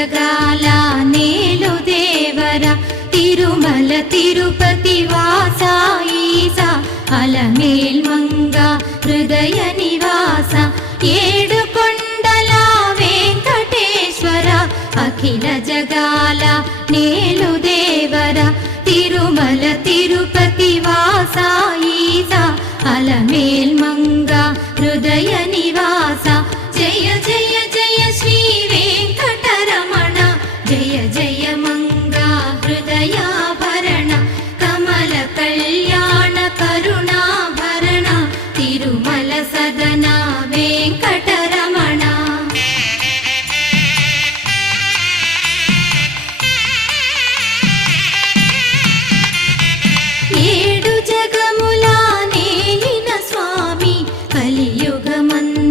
జగాల నేలు దేవర తిరుమల తిరుపతి వాస ఈసా అలమేల్ మంగ హృదయ నివాస ఏడు కొండల వెంకటేశ్వర అఖిల జగాల నేలు దేవర తిరుమల తిరుపతి వాస ఈసా అలమేల్ మంగ హృదయ నివాస జయ జయ జయ శ్రీ వెంకటరమణ జయ జయ మంగ హృదయాభరణ కమల కళ్యాణ కరుణాభరణ తిరుమల సదన వెంకటరమణ. ఏడు జగముల నేలిన స్వామి కలియుగమందు